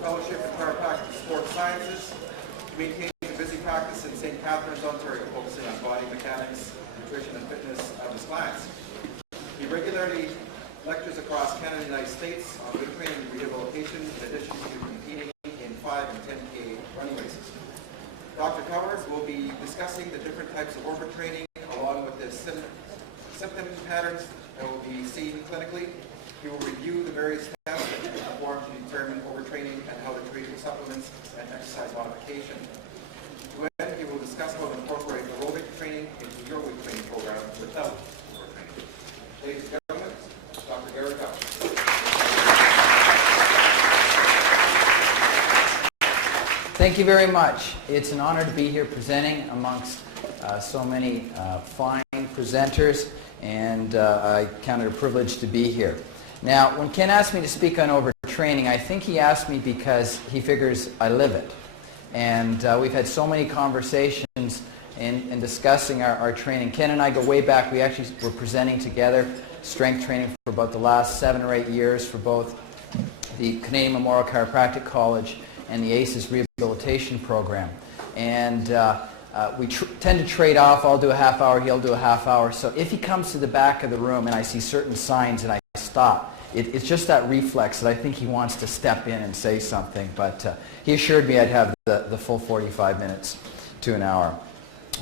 Fellowship in Chiropractic Sports Sciences. He maintains a busy practice in St. Catharines, Ontario, focusing on body mechanics, nutrition, and fitness of his clients. He regularly lectures across Canada and the United States on good training and rehabilitation, in addition to competing in 5 and 10K running races. Dr. Cowherd will be discussing the different types of overtraining along with the symptom patterns that will be seen clinically. He will review the various tests that can be performed to determine overtraining and how to treat with supplements and exercise modification. Then he will discuss how to incorporate aerobic training into your weight training program without overtraining. Ladies and gentlemen, Dr. Geron. Thank you very much. It's an honor to be here presenting amongst so many fine presenters, and I count it a privilege to be here. Now, when Ken asked me to speak on overtraining, I think he asked me because he figures I live it. And we've had so many conversations in discussing our training. Ken and I go way back. We actually were presenting together strength training for about the last 7 or 8 years for both the Canadian Memorial Chiropractic College and the ACES Rehabilitation Program. And we tend to trade off. I'll do a half hour, he'll do a half hour. So if he comes to the back of the room and I see certain signs and I stop, it's just that reflex that I think he wants to step in and say something. But he assured me I'd have the full 45 minutes to an hour.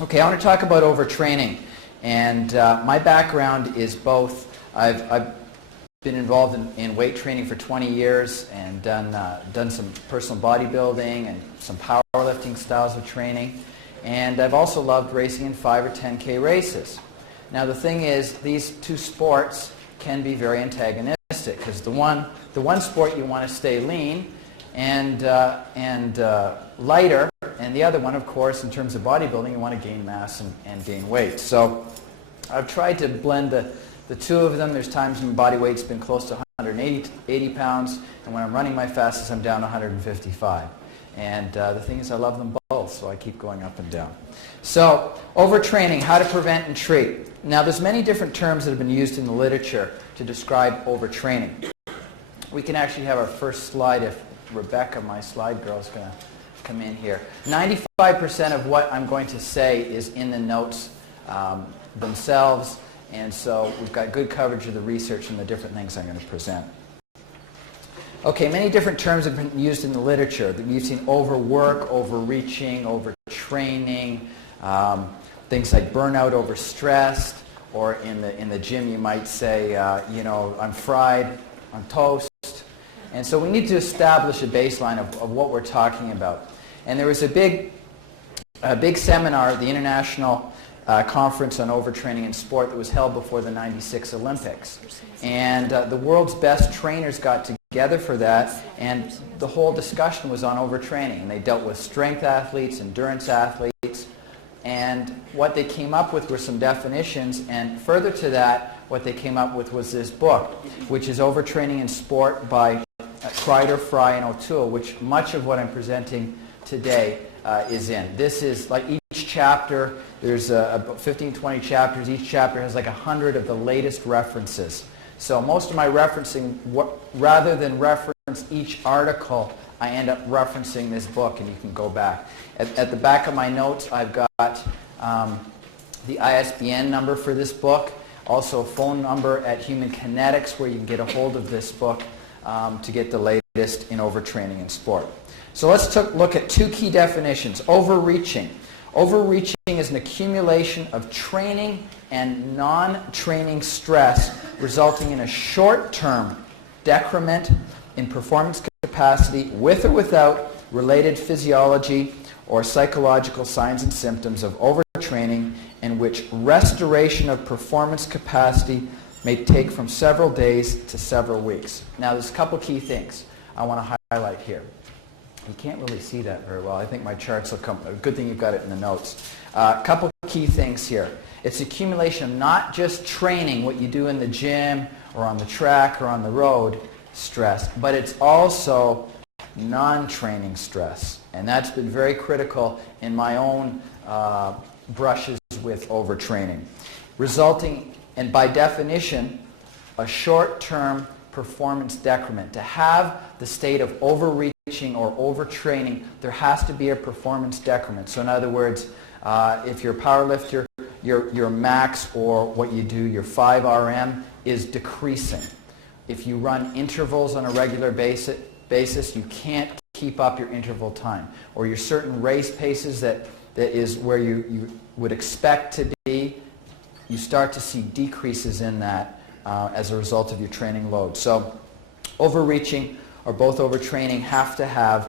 Okay, I want to talk about overtraining. And my background is both, I've been involved in weight training for 20 years and done some personal bodybuilding and some powerlifting styles of training. And I've also loved racing in 5 or 10K races. Now the thing is, these two sports can be very antagonistic because the one sport you want to stay lean and lighter, and the other one, of course, in terms of bodybuilding, you want to gain mass and gain weight. So I've tried to blend the two of them. There's times when body weight's been close to 180 pounds, and when I'm running my fastest, I'm down 155. And the thing is, I love them both, so I keep going up and down. So, overtraining, how to prevent and treat. Now, there's many different terms that have been used in the literature to describe overtraining. We can actually have our first slide if Rebecca, my slide girl, is going to come in here. 95% of what I'm going to say is in the notes themselves, and so we've got good coverage of the research and the different things I'm going to present. Okay, many different terms have been used in the literature. We've seen overwork, overreaching, overtraining, things like burnout, overstressed, or in the gym you might say, I'm fried, I'm toast. And so we need to establish a baseline of what we're talking about. And there was a big seminar at the International Conference on Overtraining in Sport that was held before the '96 Olympics. And the world's best trainers got together for that, and the whole discussion was on overtraining. And they dealt with strength athletes, endurance athletes, and what they came up with were some definitions, and further to that, what they came up with was this book, which is Overtraining in Sport by Kreider, Fry, and O'Toole, which much of what I'm presenting today is in. This is like each chapter, there's about 15, 20 chapters. Each chapter has like 100 of the latest references. So most of my referencing, rather than reference each article, I end up referencing this book, and you can go back. At the back of my notes, I've got the ISBN number for this book, also a phone number at Human Kinetics where you can get a hold of this book to get the latest in overtraining in sport. So let's look at two key definitions. Overreaching. Overreaching is an accumulation of training and non-training stress resulting in a short-term decrement in performance capacity with or without related physiology or psychological signs and symptoms of overtraining, in which restoration of performance capacity may take from several days to several weeks. Now there's a couple key things I want to highlight here. You can't really see that very well. I think my charts will come. Good thing you've got it in the notes. A couple key things here. It's accumulation of not just training, what you do in the gym or on the track or on the road, stress, but it's also non-training stress. And that's been very critical in my own brushes with overtraining. Resulting, and by definition, a short-term performance decrement. To have the state of overreaching or overtraining, there has to be a performance decrement. So in other words, if you're a power lifter, your max, or what you do, your 5 RM, is decreasing. If you run intervals on a regular basis, you can't keep up your interval time. Or your certain race paces that is where you would expect to be, you start to see decreases in that as a result of your training load. So overreaching or both overtraining have to have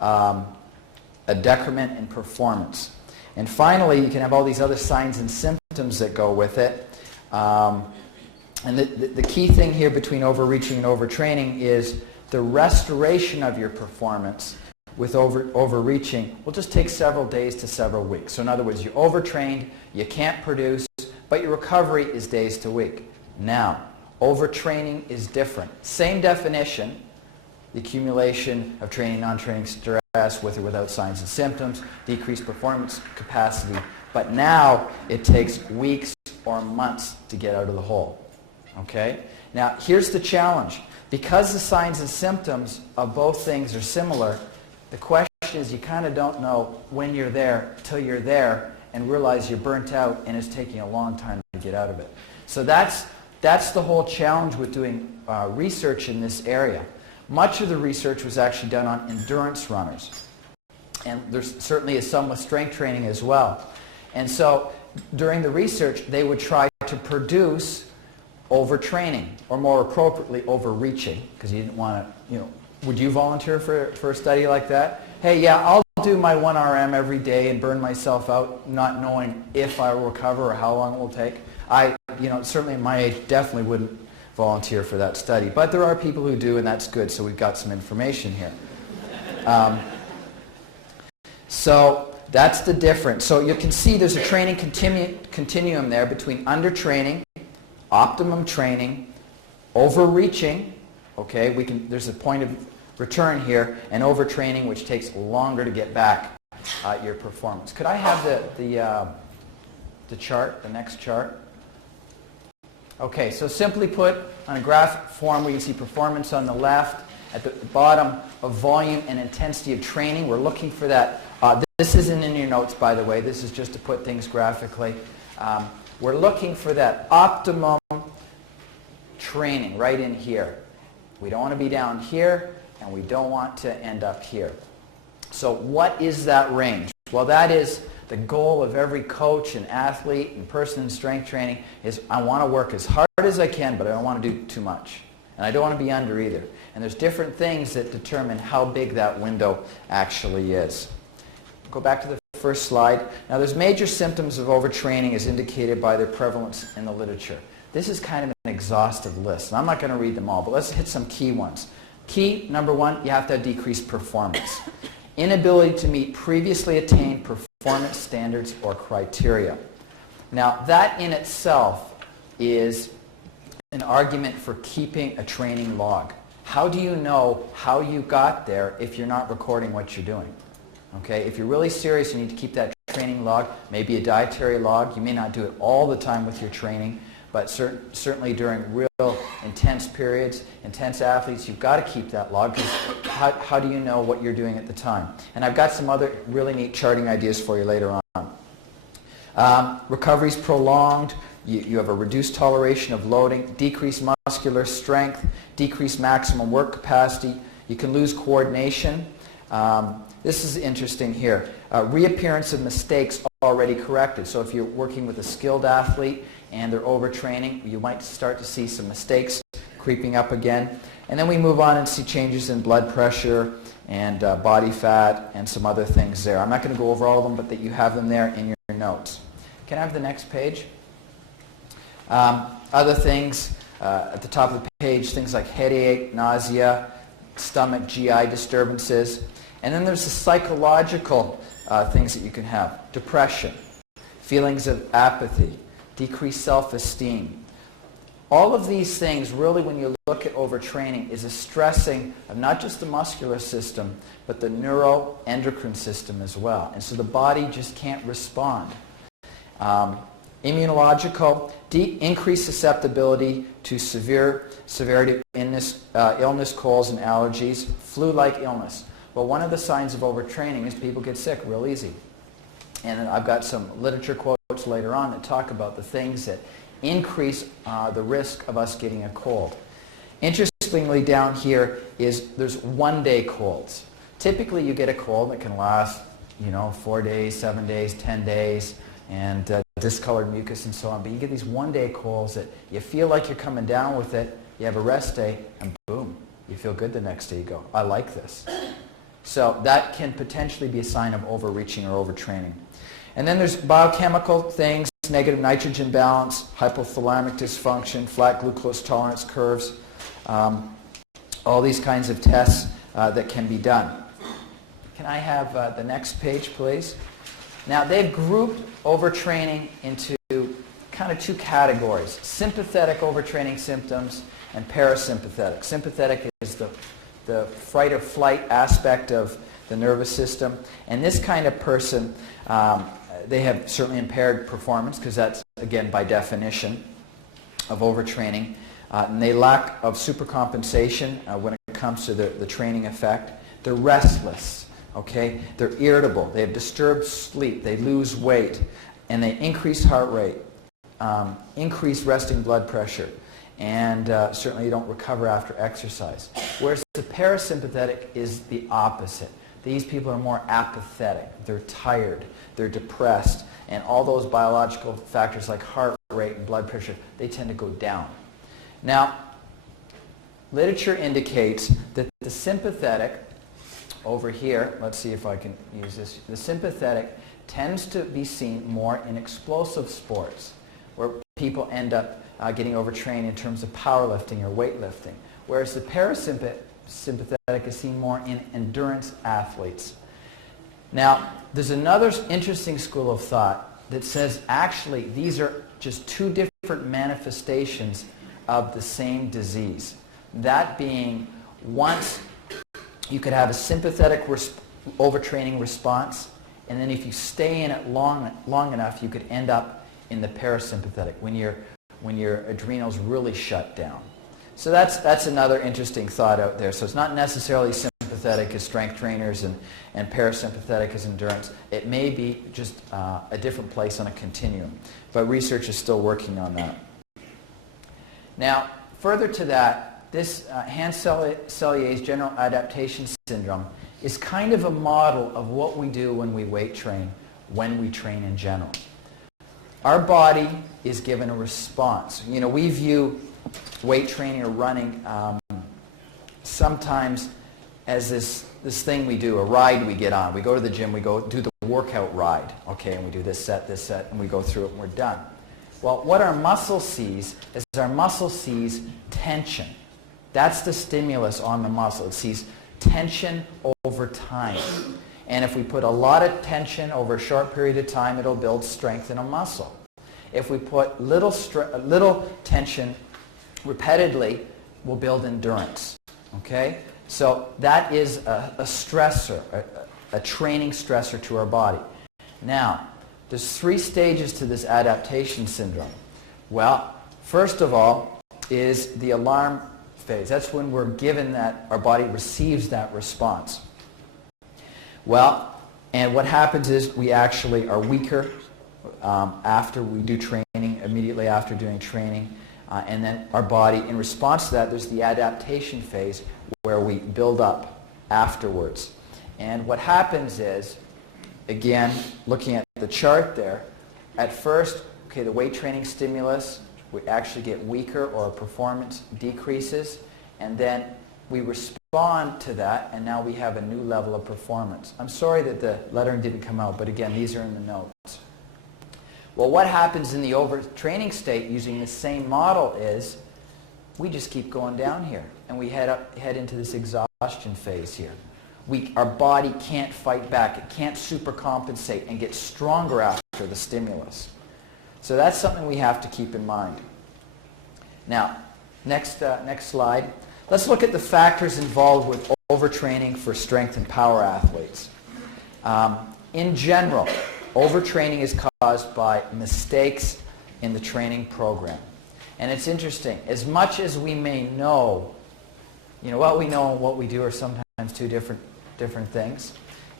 a decrement in performance. And finally, you can have all these other signs and symptoms that go with it. And the key thing here between overreaching and overtraining is the restoration of your performance with overreaching will just take several days to several weeks. So in other words, you're overtrained, you can't produce, but your recovery is days to week. Now, overtraining is different. Same definition, the accumulation of training, non-training stress with or without signs and symptoms, decreased performance capacity, but now it takes weeks or months to get out of the hole. Okay? Now, here's the challenge. Because the signs and symptoms of both things are similar, the question is you kind of don't know when you're there till you're there and realize you're burnt out and it's taking a long time to get out of it. So that's the whole challenge with doing research in this area. Much of the research was actually done on endurance runners. And there's certainly is some with strength training as well. And so during the research, they would try to produce overtraining, or more appropriately, overreaching, because you didn't want to, would you volunteer for a study like that? Hey, yeah, I'll do my 1 RM every day and burn myself out, not knowing if I will recover or how long it will take. Certainly at my age, definitely wouldn't volunteer for that study. But there are people who do, and that's good, so we've got some information here. So that's the difference. So you can see there's a training continuum there between undertraining, optimum training, overreaching, okay, there's a point of return here, and overtraining, which takes longer to get back your performance. Could I have the chart, the next chart? Okay, so simply put, on a graphic form, we can see performance on the left. At the bottom of volume and intensity of training, we're looking for that. This isn't in your notes, by the way. This is just to put things graphically. We're looking for that optimum training right in here. We don't want to be down here, and we don't want to end up here. So what is that range? Well, that is the goal of every coach and athlete and person in strength training is I want to work as hard as I can, but I don't want to do too much. And I don't want to be under either. And there's different things that determine how big that window actually is. Go back to the first slide. Now, there's major symptoms of overtraining as indicated by their prevalence in the literature. This is kind of an exhaustive list, and I'm not going to read them all, but let's hit some key ones. Key, number one, you have to have decreased performance. Inability to meet previously attained performance standards or criteria. Now, that in itself is an argument for keeping a training log. How do you know how you got there if you're not recording what you're doing? Okay, if you're really serious, you need to keep that training log, maybe a dietary log. You may not do it all the time with your training, but certainly during real intense periods, intense athletes, you've got to keep that log, because how do you know what you're doing at the time? And I've got some other really neat charting ideas for you later on. Recovery's prolonged. You have a reduced toleration of loading, decreased muscular strength, decreased maximum work capacity. You can lose coordination. This is interesting here. Reappearance of mistakes already corrected. So if you're working with a skilled athlete and they're overtraining, you might start to see some mistakes creeping up again. And then we move on and see changes in blood pressure and body fat and some other things there. I'm not going to go over all of them, but that you have them there in your notes. Can I have the next page? Other things at the top of the page, things like headache, nausea, stomach, GI disturbances. And then there's the psychological things that you can have. Depression, feelings of apathy, decreased self-esteem. All of these things, really, when you look at overtraining, is a stressing of not just the muscular system, but the neuroendocrine system as well. And so the body just can't respond. Immunological, increased susceptibility to severity in this illness, colds, and allergies, flu-like illness. Well, one of the signs of overtraining is people get sick real easy. And I've got some literature quotes later on that talk about the things that increase the risk of us getting a cold. Interestingly, down here there's one-day colds. Typically, you get a cold that can last, 4 days, 7 days, 10 days, and discolored mucus and so on. But you get these one-day colds that you feel like you're coming down with it, you have a rest day, and boom, you feel good the next day. You go, I like this. So that can potentially be a sign of overreaching or overtraining. And then there's biochemical things, negative nitrogen balance, hypothalamic dysfunction, flat glucose tolerance curves, all these kinds of tests that can be done. Can I have the next page, please? Now, they've grouped overtraining into kind of two categories: sympathetic overtraining symptoms and parasympathetic. Sympathetic is the fight or flight aspect of the nervous system. And this kind of person, they have certainly impaired performance, because that's, again, by definition of overtraining. And they lack of supercompensation when it comes to the training effect. They're restless, okay? They're irritable. They have disturbed sleep. They lose weight. And they increase heart rate, increase resting blood pressure. And certainly you don't recover after exercise. Whereas the parasympathetic is the opposite. These people are more apathetic. They're tired. They're depressed. And all those biological factors like heart rate and blood pressure, they tend to go down. Now, literature indicates that the sympathetic, over here, let's see if I can use this, the sympathetic tends to be seen more in explosive sports, where people end up getting overtrained in terms of powerlifting or weightlifting, whereas the parasympathetic is seen more in endurance athletes. Now, there's another interesting school of thought that says actually these are just two different manifestations of the same disease. That being, once you could have a sympathetic overtraining response, and then if you stay in it long enough, you could end up in the parasympathetic when your adrenals really shut down. So that's another interesting thought out there. So it's not necessarily sympathetic as strength trainers and parasympathetic as endurance. It may be just a different place on a continuum. But research is still working on that. Now, further to that, this Hans-Selye's general adaptation syndrome is kind of a model of what we do when we weight train, when we train in general. Our body is given a response. We view weight training or running sometimes as this thing we do, a ride we get on. We go to the gym, we go do the workout ride, okay, and we do this set, and we go through it and we're done. Well, what our muscle sees is our muscle sees tension. That's the stimulus on the muscle. It sees tension over time. And if we put a lot of tension over a short period of time, it'll build strength in a muscle. If we put little tension repeatedly, we'll build endurance. Okay? So that is a stressor, a training stressor to our body. Now, there's 3 stages to this adaptation syndrome. Well, first of all is the alarm phase. That's when we're given that, our body receives that response. Well, and what happens is we actually are weaker after we do training, immediately after doing training. And then our body, in response to that, there's the adaptation phase where we build up afterwards. And what happens is, again, looking at the chart there, at first, okay, the weight training stimulus, we actually get weaker or our performance decreases, and then we respond to that, and now we have a new level of performance. I'm sorry that the lettering didn't come out, but again, these are in the notes. Well, what happens in the overtraining state using the same model is we just keep going down here, and we head into this exhaustion phase here. Our body can't fight back. It can't supercompensate and get stronger after the stimulus. So that's something we have to keep in mind. Now, next slide. Let's look at the factors involved with overtraining for strength and power athletes. In general, overtraining is caused by mistakes in the training program. And it's interesting. As much as we may know, what we know and what we do are sometimes two different different things.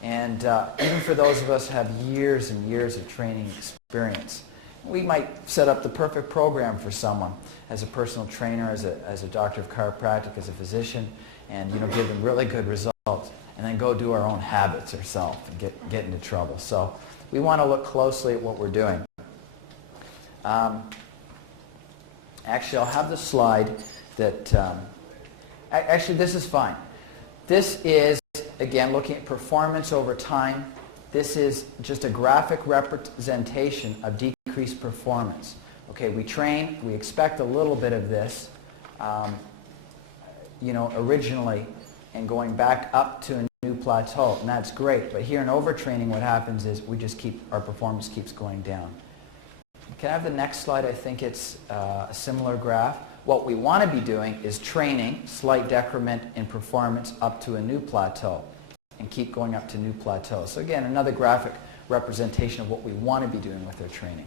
And even for those of us who have years and years of training experience, we might set up the perfect program for someone as a personal trainer, as a doctor of chiropractic, as a physician, and give them really good results, and then go do our own habits ourselves and get into trouble. So we want to look closely at what we're doing. Actually, I'll have the slide that... actually, this is fine. This is, again, looking at performance over time. This is just a graphic representation of decreased performance. Okay, we train, we expect a little bit of this, originally, and going back up to a new plateau, and that's great. But here in overtraining, what happens is our performance keeps going down. Can I have the next slide? I think it's a similar graph. What we want to be doing is training, slight decrement in performance up to a new plateau, and keep going up to new plateaus. So again, another graphic representation of what we want to be doing with our training.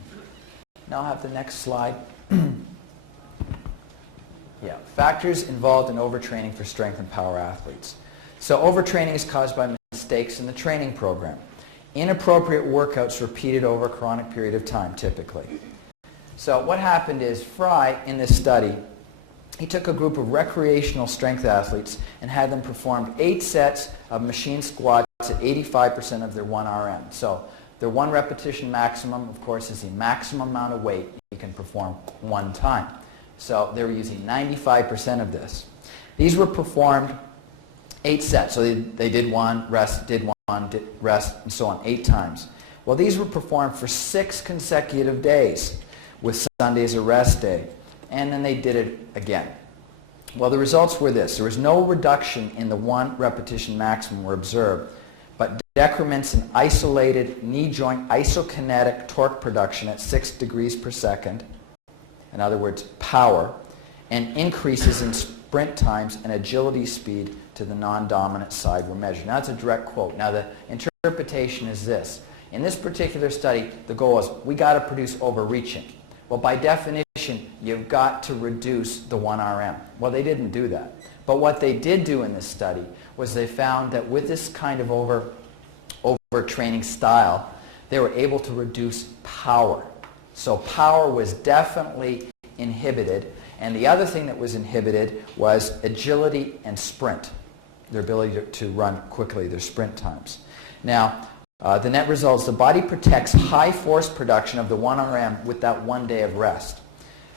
Now I'll have the next slide. Yeah, factors involved in overtraining for strength and power athletes. So overtraining is caused by mistakes in the training program. Inappropriate workouts repeated over a chronic period of time, typically. So what happened is Fry, in this study, he took a group of recreational strength athletes and had them perform 8 sets of machine squats at 85% of their 1 RM. So their 1 repetition maximum, of course, is the maximum amount of weight you can perform one time. So they were using 95% of this. These were performed 8 sets. So they did 1, rest, did 1, did rest, and so on, 8 times. Well, these were performed for 6 consecutive days, with Sunday as a rest day. And then they did it again. Well, the results were this. There was no reduction in the 1 repetition maximum were observed, but decrements in isolated knee joint isokinetic torque production at 6 degrees per second, in other words, power, and increases in sprint times and agility speed to the non-dominant side were measured. Now, that's a direct quote. Now, the interpretation is this. In this particular study, the goal was, we got to produce overreaching. Well, by definition, you've got to reduce the 1 RM. Well, they didn't do that. But what they did do in this study was they found that with this kind of overtraining style, they were able to reduce power. So power was definitely inhibited. And the other thing that was inhibited was agility and sprint, their ability to run quickly, their sprint times. Now, the net result is the body protects high force production of the 1 RM with that 1 day of rest.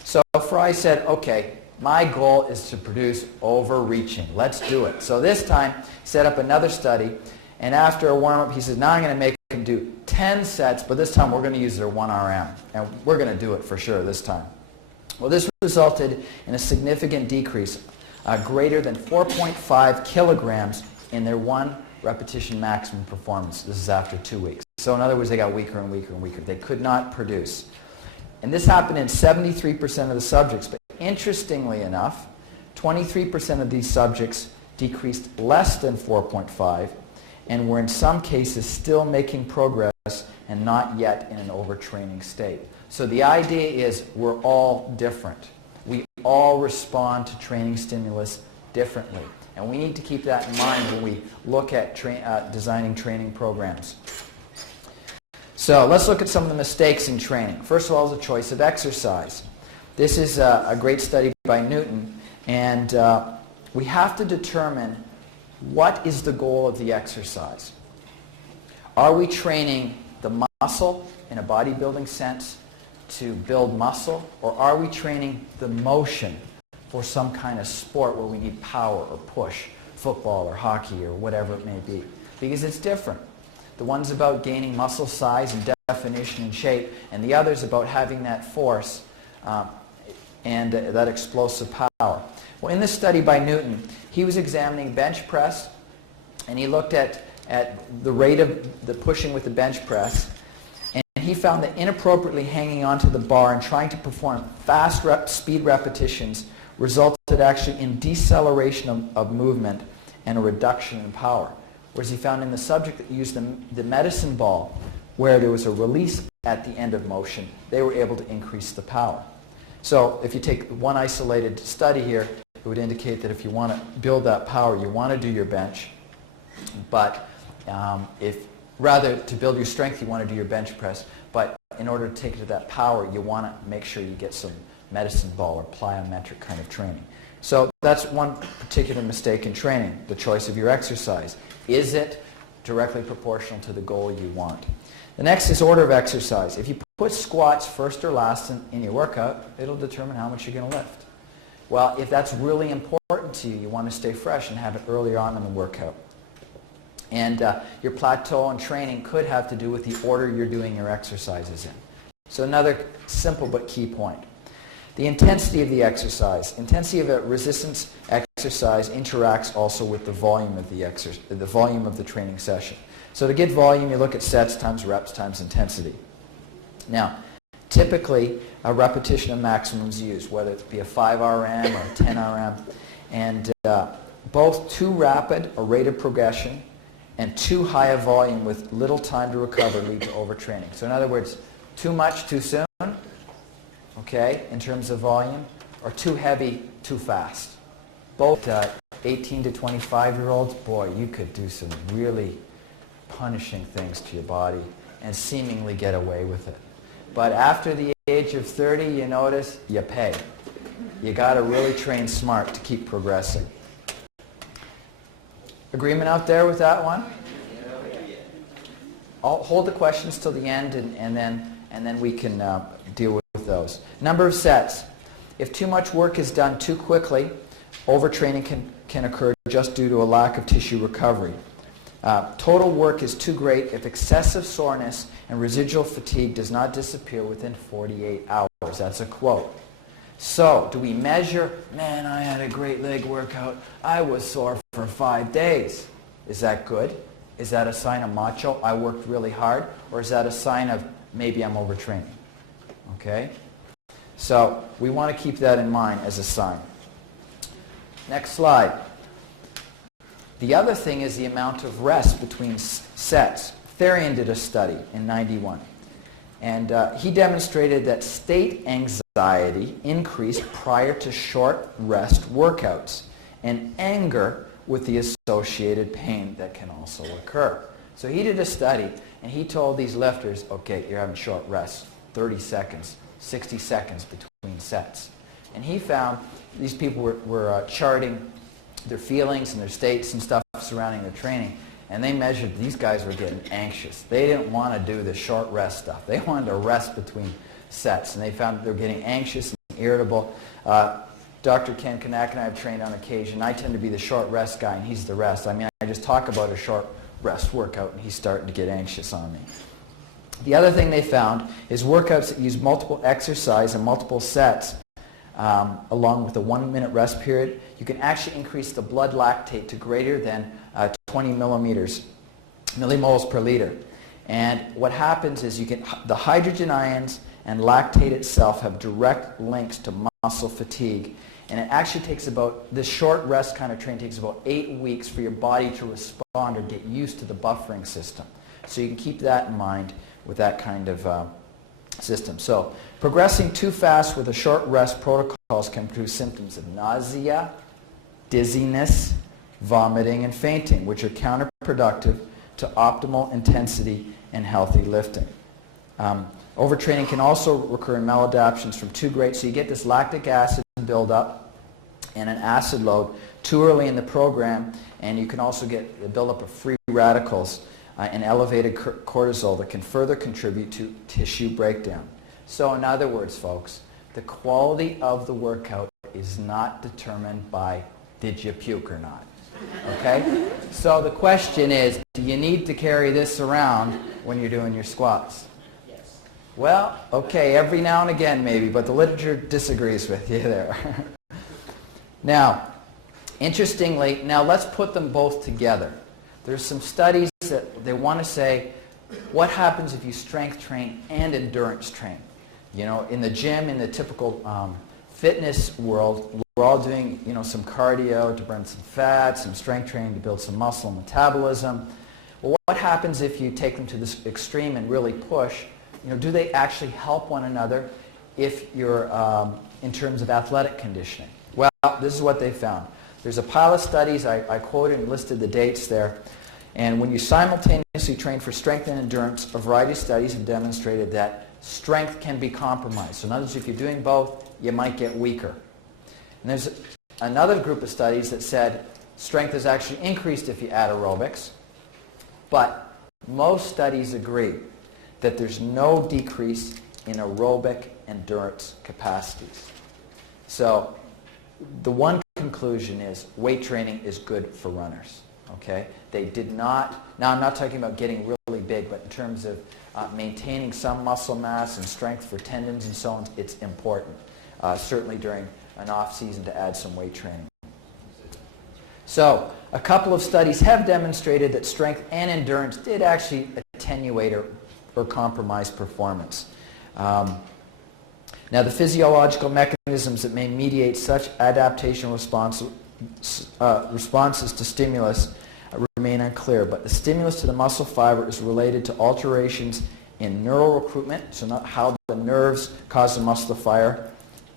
So Fry said, okay, my goal is to produce overreaching. Let's do it. So this time, set up another study, and after a warm-up, he says, now I'm going to make them do 10 sets, but this time we're going to use their 1 RM, and we're going to do it for sure this time. Well, this resulted in a significant decrease, greater than 4.5 kilograms in their 1 repetition maximum performance. This is after 2 weeks. So in other words, they got weaker and weaker and weaker. They could not produce. And this happened in 73% of the subjects. But interestingly enough, 23% of these subjects decreased less than 4.5 and were in some cases still making progress and not yet in an overtraining state. So the idea is we're all different. We all respond to training stimulus differently. And we need to keep that in mind when we look at designing training programs. So let's look at some of the mistakes in training. First of all is the choice of exercise. This is a great study by Newton, and we have to determine what is the goal of the exercise. Are we training the muscle in a bodybuilding sense to build muscle, or are we training the motion for some kind of sport where we need power or push, football or hockey or whatever it may be? Because it's different. The one's about gaining muscle size and definition and shape, and the other's about having that force and that explosive power. Well, in this study by Newton, he was examining bench press, and he looked at the rate of the pushing with the bench press, and he found that inappropriately hanging onto the bar and trying to perform fast speed repetitions resulted actually in deceleration of movement and a reduction in power. Whereas he found in the subject that used the medicine ball, where there was a release at the end of motion, they were able to increase the power. So if you take one isolated study here, it would indicate that if you want to build that power, you want to do your bench, But if rather to build your strength, you want to do your bench press. But in order to take it to that power, you want to make sure you get some medicine ball or plyometric kind of training. So that's one particular mistake in training, the choice of your exercise. Is it directly proportional to the goal you want? The next is order of exercise. If you put squats first or last in your workout, it'll determine how much you're going to lift. Well, if that's really important to you, you want to stay fresh and have it earlier on in the workout. And your plateau in training could have to do with the order you're doing your exercises in. So another simple but key point. The intensity of the exercise. Intensity of a resistance exercise interacts also with the volume of the volume of the training session. So to get volume, you look at sets times reps times intensity. Now, typically, a repetition of maximum is used, whether it be a 5 RM or a 10 RM. And both too rapid a rate of progression and too high a volume with little time to recover lead to overtraining. So in other words, too much too soon, okay, in terms of volume, or too heavy too fast. Both 18 to 25-year-olds, boy, you could do some really punishing things to your body and seemingly get away with it. But after the age of 30, you notice, you pay. You got to really train smart to keep progressing. Agreement out there with that one? I'll hold the questions till the end, and then we can deal with those. Number of sets. If too much work is done too quickly, overtraining can occur just due to a lack of tissue recovery. Total work is too great if excessive soreness and residual fatigue does not disappear within 48 hours. That's a quote. So, do we measure, man, I had a great leg workout, I was sore for 5 days. Is that good? Is that a sign of macho, I worked really hard? Or is that a sign of maybe I'm overtraining? Okay? So, we want to keep that in mind as a sign. Next slide. The other thing is the amount of rest between sets. Therian did a study in '91. And he demonstrated that state anxiety increased prior to short rest workouts, and anger with the associated pain that can also occur. So he did a study, and he told these lifters, okay, you're having short rests, 30 seconds, 60 seconds between sets. And he found these people were charting their feelings and their states and stuff surrounding their training, and they measured these guys were getting anxious. They didn't want to do the short rest stuff. They wanted to rest between sets, and they found they were getting anxious and irritable. Dr. Ken Kanak and I have trained on occasion. I tend to be the short rest guy, and he's the rest. I mean, I just talk about a short rest workout, and he's starting to get anxious on me. The other thing they found is workouts that use multiple exercise and multiple sets along with a 1-minute rest period, you can actually increase the blood lactate to greater than 20 millimoles per liter. And what happens is the hydrogen ions and lactate itself have direct links to muscle fatigue. And it actually takes this short rest kind of training takes about 8 weeks for your body to respond or get used to the buffering system. So you can keep that in mind with that kind of system. So progressing too fast with a short rest protocols can produce symptoms of nausea, dizziness, vomiting, and fainting, which are counterproductive to optimal intensity and healthy lifting. Overtraining can also occur in maladaptions from too great, so you get this lactic acid buildup and an acid load too early in the program, and you can also get the buildup of free radicals and elevated cortisol that can further contribute to tissue breakdown. So in other words, folks, the quality of the workout is not determined by did you puke or not. Okay? So the question is, do you need to carry this around when you're doing your squats? Yes. Well, okay, every now and again maybe, but the literature disagrees with you there. Now, interestingly, now let's put them both together. There's some studies that they want to say, what happens if you strength train and endurance train? You know, in the gym, in the typical fitness world, we're all doing, you know, some cardio to burn some fat, some strength training to build some muscle metabolism. Well, what happens if you take them to this extreme and really push? You know, do they actually help one another if you're in terms of athletic conditioning? Well, this is what they found. There's a pile of studies, I quoted and listed the dates there. And when you simultaneously train for strength and endurance, a variety of studies have demonstrated that strength can be compromised. So in other words, if you're doing both, you might get weaker. And there's another group of studies that said strength is actually increased if you add aerobics. But most studies agree that there's no decrease in aerobic endurance capacities. So the one conclusion is weight training is good for runners. Okay? They did not, now I'm not talking about getting really big, but in terms of maintaining some muscle mass and strength for tendons and so on, it's important, certainly during an off-season to add some weight training. So a couple of studies have demonstrated that strength and endurance did actually attenuate or compromise performance. Now the physiological mechanisms that may mediate such adaptation responses to stimulus remain unclear, but the stimulus to the muscle fiber is related to alterations in neural recruitment, so not how the nerves cause the muscle to fire,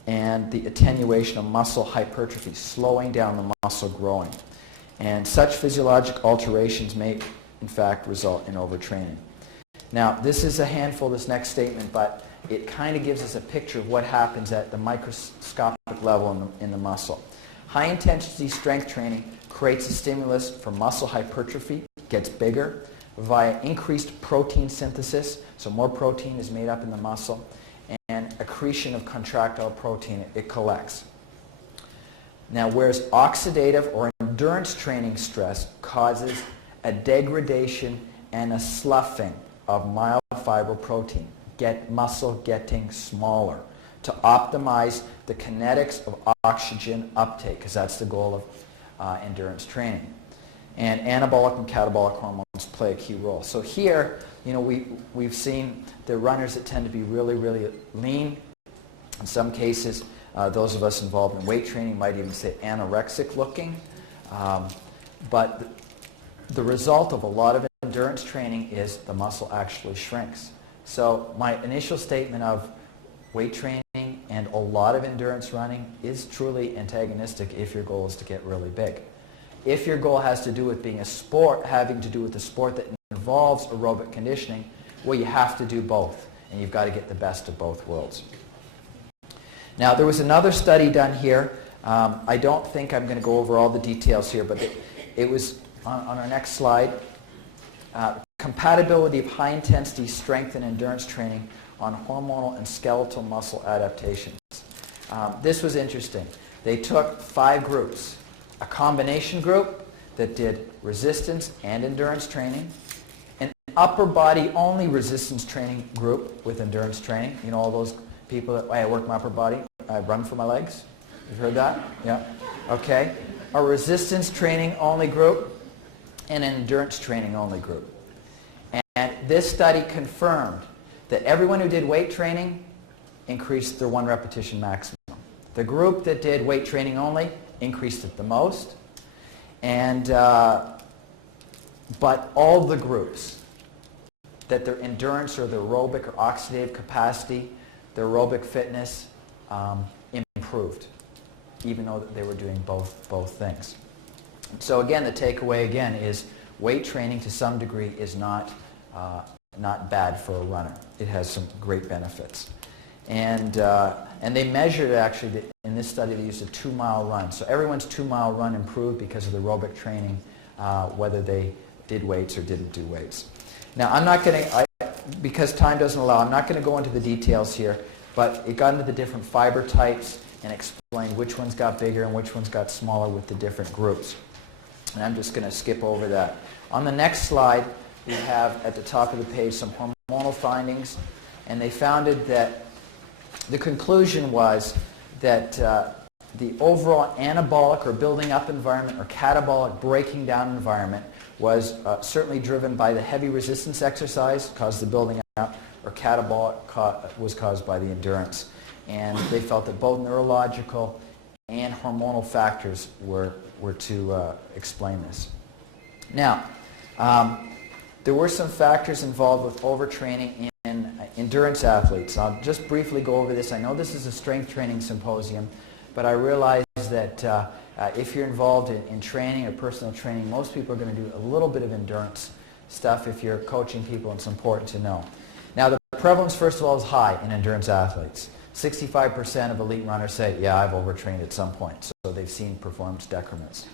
and the attenuation of muscle hypertrophy, slowing down the muscle growing. And such physiologic alterations may, in fact, result in overtraining. Now, this is a handful, this next statement, but it kind of gives us a picture of what happens at the microscopic level in the muscle. High-intensity strength training creates a stimulus for muscle hypertrophy, gets bigger, via increased protein synthesis, so more protein is made up in the muscle, and accretion of contractile protein, it collects. Now, whereas oxidative or endurance training stress causes a degradation and a sloughing of myofibril protein, muscle getting smaller, to optimize the kinetics of oxygen uptake, because that's the goal of endurance training. And anabolic and catabolic hormones play a key role. So here, we've seen the runners that tend to be really, really lean. In some cases, those of us involved in weight training might even say anorexic looking. But the result of a lot of endurance training is the muscle actually shrinks. So my initial statement of weight training and a lot of endurance running is truly antagonistic if your goal is to get really big. If your goal has to do with being a sport, having to do with a sport that involves aerobic conditioning, well, you have to do both, and you've got to get the best of both worlds. Now, there was another study done here. I don't think I'm going to go over all the details here, but it was on our next slide. Compatibility of high-intensity strength and endurance training on hormonal and skeletal muscle adaptations. This was interesting. They took 5 groups. A combination group that did resistance and endurance training, an upper body only resistance training group with endurance training. You know, all those people that, I work my upper body, I run for my legs. You've heard that? Yeah. Okay. A resistance training only group and an endurance training only group. And this study confirmed that everyone who did weight training increased their 1 repetition maximum. The group that did weight training only increased it the most, and but all the groups that their endurance or their aerobic or oxidative capacity, their aerobic fitness improved, even though they were doing both things. So again, the takeaway again is weight training to some degree is not bad for a runner. It has some great benefits. And they measured actually, in this study they used a 2-mile run. So everyone's 2-mile run improved because of the aerobic training, whether they did weights or didn't do weights. Now I'm not going to, because time doesn't allow, I'm not going to go into the details here, but it got into the different fiber types and explained which ones got bigger and which ones got smaller with the different groups. And I'm just going to skip over that. On the next slide, we have at the top of the page some hormonal findings, and they found that the conclusion was that the overall anabolic or building up environment or catabolic breaking down environment was certainly driven by the heavy resistance exercise, caused the building up, or catabolic was caused by the endurance. And they felt that both neurological and hormonal factors were to explain this. Now, there were some factors involved with overtraining in endurance athletes. I'll just briefly go over this. I know this is a strength training symposium, but I realize that If you're involved in training or personal training, most people are going to do a little bit of endurance stuff. If you're coaching people, it's important to know. Now, the prevalence, first of all, is high in endurance athletes. 65% of elite runners say, yeah, I've overtrained at some point, so they've seen performance decrements.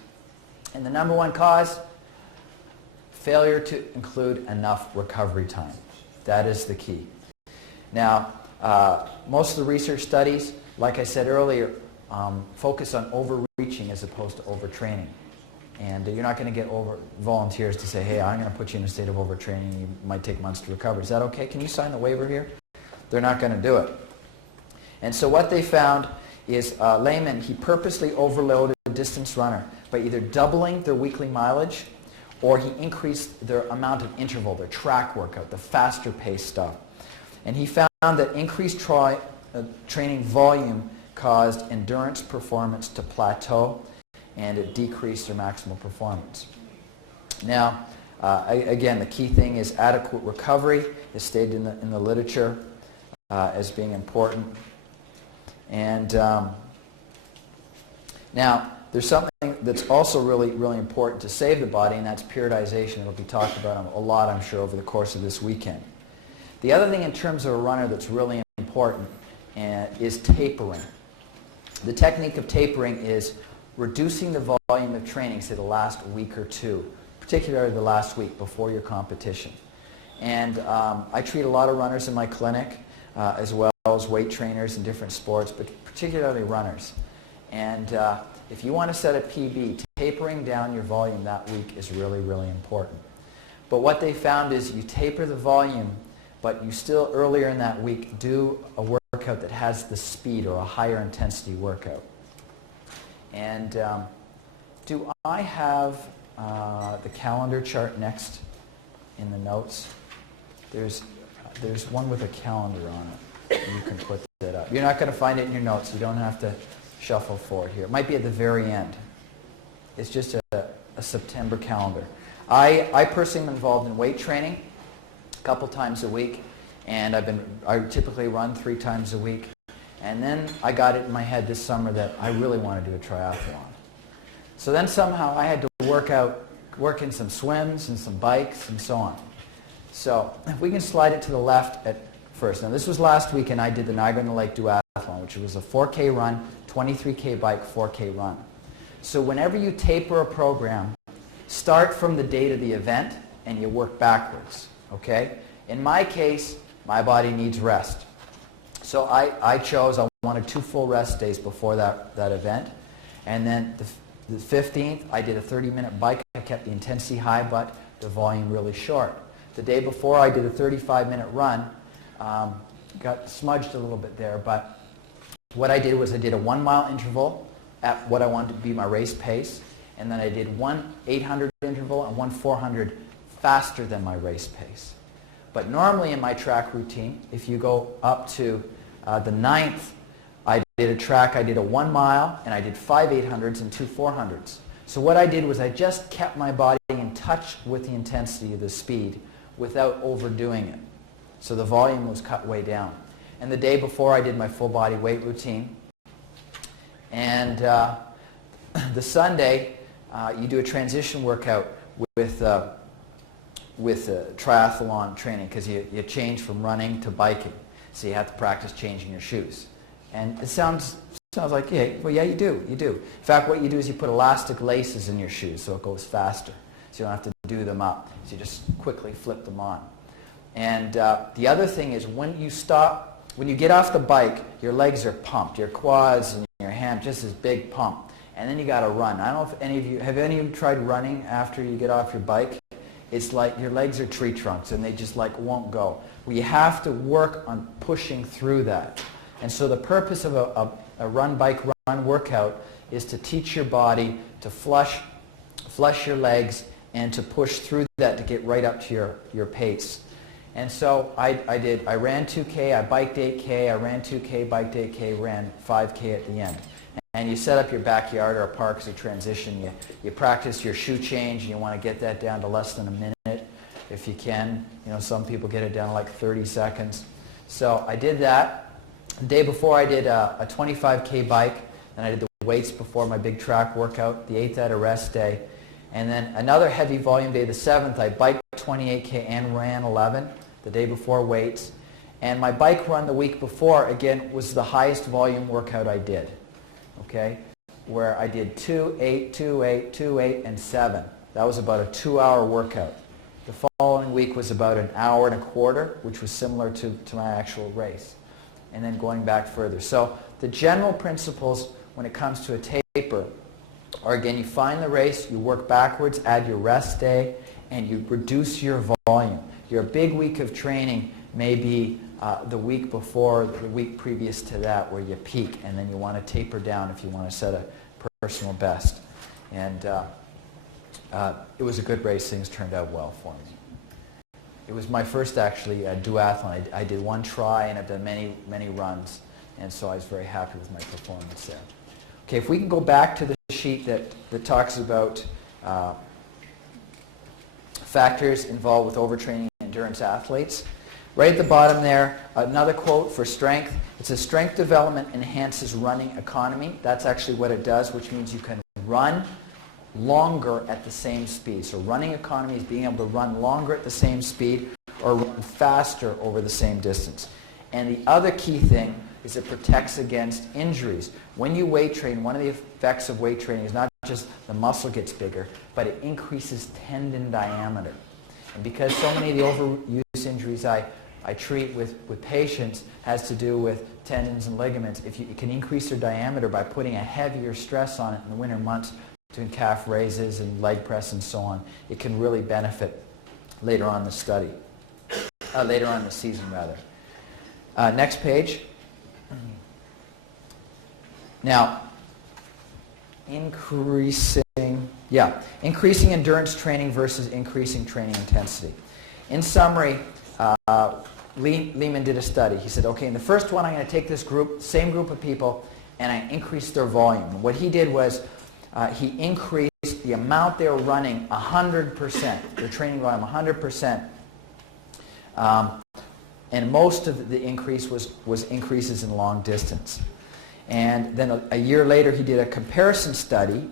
And the number one cause, failure to include enough recovery time. That is the key. Now, most of the research studies, like I said earlier, focus on overreaching as opposed to overtraining. And you're not going to get volunteers to say, hey, I'm going to put you in a state of overtraining. You might take months to recover. Is that okay? Can you sign the waiver here? They're not going to do it. And so what they found is Lehman, he purposely overloaded a distance runner by either doubling their weekly mileage or he increased their amount of interval, their track workout, the faster paced stuff. And he found that increased training volume caused endurance performance to plateau and it decreased their maximal performance. Now, again, the key thing is adequate recovery is stated in the literature as being important. And now, there's something that's also really, really important to save the body, and that's periodization. It'll be talked about a lot, I'm sure, over the course of this weekend. The other thing in terms of a runner that's really important is tapering. The technique of tapering is reducing the volume of training, say the last week or two, particularly the last week before your competition. And I treat a lot of runners in my clinic, as well as weight trainers in different sports, but particularly runners. And if you want to set a PB, tapering down your volume that week is really, really important. But what they found is you taper the volume, but you still, earlier in that week, do a workout that has the speed or a higher intensity workout. And do I have the calendar chart next in the notes? There's one with a calendar on it. You can put that up. You're not going to find it in your notes. You don't have to shuffle forward here. It might be at the very end. It's just a September calendar. I personally am involved in weight training a couple times a week, and I typically run 3 times a week. And then I got it in my head this summer that I really want to do a triathlon. So then somehow I had to work in some swims and some bikes and so on. So if we can slide it to the left at first. Now this was last week and I did the Niagara-on-the-Lake Duathlon, which was a 4K run, 23K bike, 4K run. So whenever you taper a program, start from the date of the event and you work backwards, okay? In my case, my body needs rest. So I wanted 2 full rest days before that event. And then the 15th, I did a 30-minute bike. I kept the intensity high, but the volume really short. The day before, I did a 35-minute run. Got smudged a little bit there, but what I did was I did a 1-mile interval at what I wanted to be my race pace, and then I did 1 800 interval and 1 400 faster than my race pace. But normally in my track routine, if you go up to the 9th, I did a track, I did a 1 mile, and I did 5 800s and 2 400s. So what I did was I just kept my body in touch with the intensity of the speed without overdoing it. So the volume was cut way down. And the day before I did my full body weight routine. And the Sunday, you do a transition workout with triathlon training because you change from running to biking. So you have to practice changing your shoes. And it sounds like, yeah, well, yeah, you do. In fact, what you do is you put elastic laces in your shoes so it goes faster. So you don't have to do them up. So you just quickly flip them on. And the other thing is when you get off the bike, your legs are pumped. Your quads and your ham just this big pump. And then you got to run. I don't know if have any of you tried running after you get off your bike? It's like your legs are tree trunks and they just like won't go. Well, you have to work on pushing through that. And so the purpose of a run, bike, run workout is to teach your body to flush your legs and to push through that to get right up to your pace. And so I ran 2K, I biked 8K, I ran 2K, biked 8K, ran 5K at the end. And you set up your backyard or a park as a transition. You practice your shoe change, and you want to get that down to less than a minute if you can. You know, some people get it down to like 30 seconds. So I did that. The day before I did a 25K bike, and I did the weights before my big track workout. The 8th I had a rest day. And then another heavy volume day, the 7th, I biked 28K and ran 11 the day before weights. And my bike run the week before, again, was the highest volume workout I did, okay, where I did 2, 8, 2, 8, 2, 8, and 7. That was about a 2-hour workout. The following week was about an hour and a quarter, which was similar to my actual race. And then going back further. So the general principles when it comes to a taper are, again, you find the race, you work backwards, add your rest day, and you reduce your volume. Your big week of training may be the week before, the week previous to that, where you peak, and then you want to taper down if you want to set a personal best. And it was a good race. Things turned out well for me. It was my first, actually, duathlon. I did one try, and I've done many, many runs, and so I was very happy with my performance there. Okay, if we can go back to the sheet that talks about factors involved with overtraining endurance athletes. Right at the bottom there, another quote for strength. It says, strength development enhances running economy. That's actually what it does, which means you can run longer at the same speed. So running economy is being able to run longer at the same speed or run faster over the same distance. And the other key thing is it protects against injuries. When you weight train, one of the effects of weight training is not just the muscle gets bigger, but it increases tendon diameter. And because so many of the overuse injuries I treat with patients has to do with tendons and ligaments, if you can increase their diameter by putting a heavier stress on it in the winter months, doing calf raises and leg press and so on, it can really benefit later on the study, later on the season rather. Next page. Now, increasing endurance training versus increasing training intensity. In summary, Lehman did a study. He said, okay, in the first one I'm going to take this group, same group of people, and I increased their volume. What he did was he increased the amount they were running 100%, their training volume 100%, and most of the increase was increases in long distance. And then a year later he did a comparison study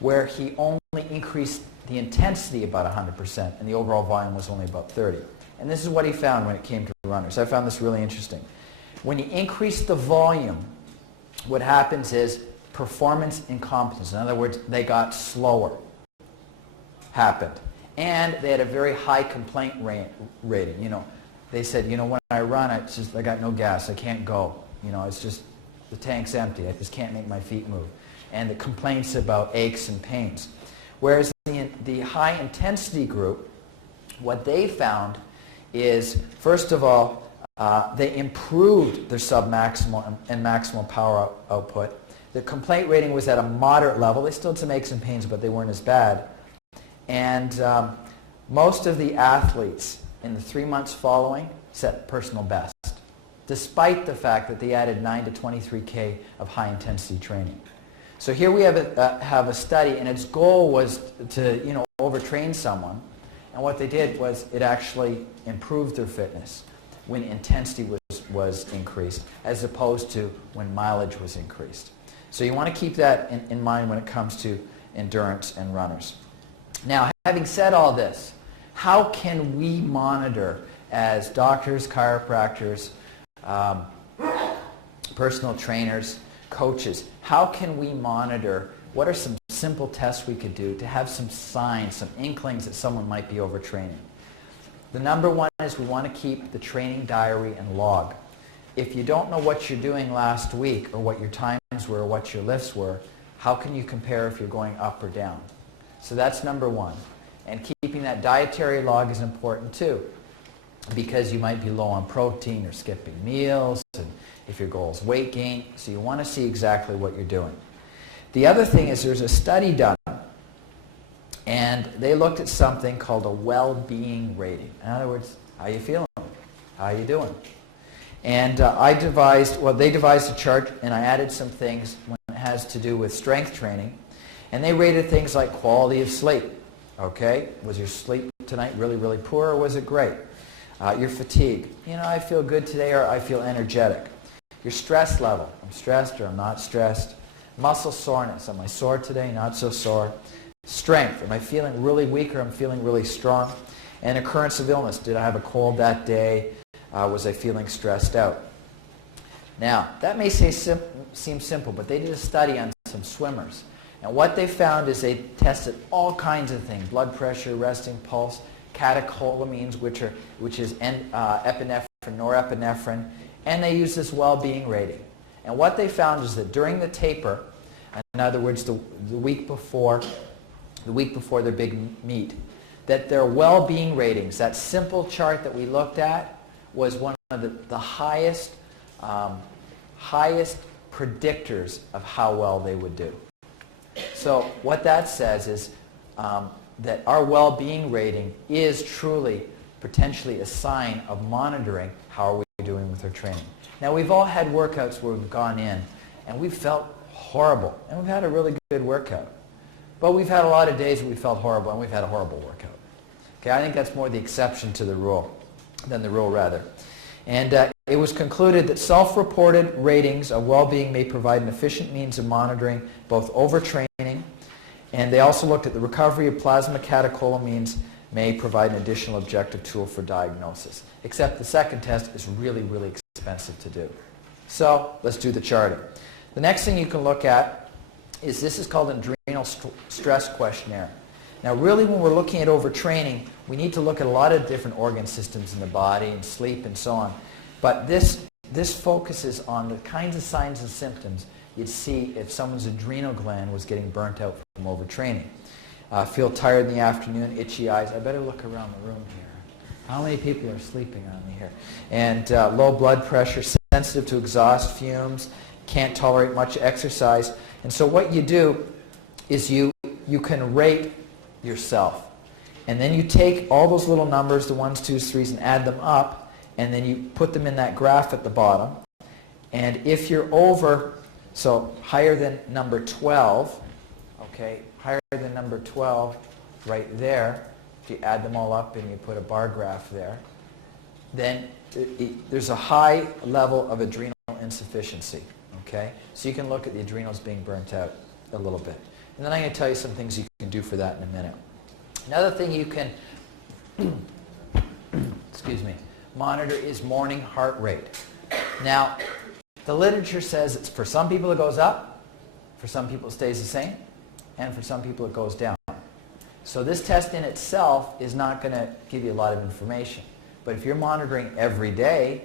where he only increased the intensity about 100% and the overall volume was only about 30. And this is what he found when it came to runners. I found this really interesting. When you increase the volume, what happens is performance incompetence. In other words, they got slower. Happened. And they had a very high complaint rating. You know, they said, you know, when I run, I got no gas. I can't go. You know, it's just, the tank's empty. I just can't make my feet move. And the complaints about aches and pains. Whereas the high intensity group, what they found is, first of all, they improved their submaximal and maximal power output. The complaint rating was at a moderate level. They still had some aches and pains, but they weren't as bad. And most of the athletes in the 3 months following set personal best, despite the fact that they added 9 to 23K of high-intensity training. So here we have a study, and its goal was to, you know, overtrain someone. And what they did was it actually improved their fitness when intensity was increased, as opposed to when mileage was increased. So you want to keep that in mind when it comes to endurance and runners. Now, having said all this, how can we monitor as doctors, chiropractors, personal trainers, coaches, how can we monitor, what are some simple tests we could do to have some signs, some inklings that someone might be overtraining? The number one is we want to keep the training diary and log. If you don't know what you're doing last week or what your times were or what your lifts were, how can you compare if you're going up or down? So that's number one. And keeping that dietary log is important too, because you might be low on protein or skipping meals, and if your goal is weight gain, so you want to see exactly what you're doing. The other thing is there's a study done, and they looked at something called a well-being rating. In other words, how you feeling? How you doing? And they devised a chart, and I added some things when it has to do with strength training, and they rated things like quality of sleep. Okay, was your sleep tonight really, really poor, or was it great? Your fatigue. You know, I feel good today, or I feel energetic. Your stress level. I'm stressed or I'm not stressed. Muscle soreness. Am I sore today? Not so sore. Strength. Am I feeling really weak or am I feeling really strong? And occurrence of illness. Did I have a cold that day? Was I feeling stressed out? Now, that may seem simple, but they did a study on some swimmers. And what they found is they tested all kinds of things: blood pressure, resting pulse, catecholamines, which is epinephrine, norepinephrine, and they used this well-being rating. And what they found is that during the taper, in other words, the week before their big meet, that their well-being ratings, that simple chart that we looked at, was one of the highest predictors of how well they would do. So what that says is that our well-being rating is truly potentially a sign of monitoring how are we doing with our training. Now, we've all had workouts where we've gone in and we've felt horrible, and we've had a really good workout. But we've had a lot of days where we felt horrible and we've had a horrible workout. Okay, I think that's more the exception to the rule than the rule, rather. And it was concluded that self-reported ratings of well-being may provide an efficient means of monitoring both overtraining, and they also looked at the recovery of plasma catecholamines may provide an additional objective tool for diagnosis. Except the second test is really, really expensive to do. So let's do the charting. The next thing you can look at is this is called an adrenal stress questionnaire. Now really, when we're looking at overtraining, we need to look at a lot of different organ systems in the body and sleep and so on. But this focuses on the kinds of signs and symptoms you'd see if someone's adrenal gland was getting burnt out from overtraining. Feel tired in the afternoon, itchy eyes. I better look around the room here. How many people are sleeping on me here? And low blood pressure, sensitive to exhaust fumes, can't tolerate much exercise. And so what you do is you can rate yourself. And then you take all those little numbers, the 1s, 2s, 3s, and add them up, and then you put them in that graph at the bottom. And if you're over, so higher than number 12, okay, higher than number 12 right there, if you add them all up and you put a bar graph there, then there's a high level of adrenal insufficiency, okay? So you can look at the adrenals being burnt out a little bit. And then I'm going to tell you some things you can do for that in a minute. Another thing you can monitor is morning heart rate. Now, the literature says it's for some people it goes up, for some people it stays the same, and for some people it goes down. So this test in itself is not going to give you a lot of information. But if you're monitoring every day,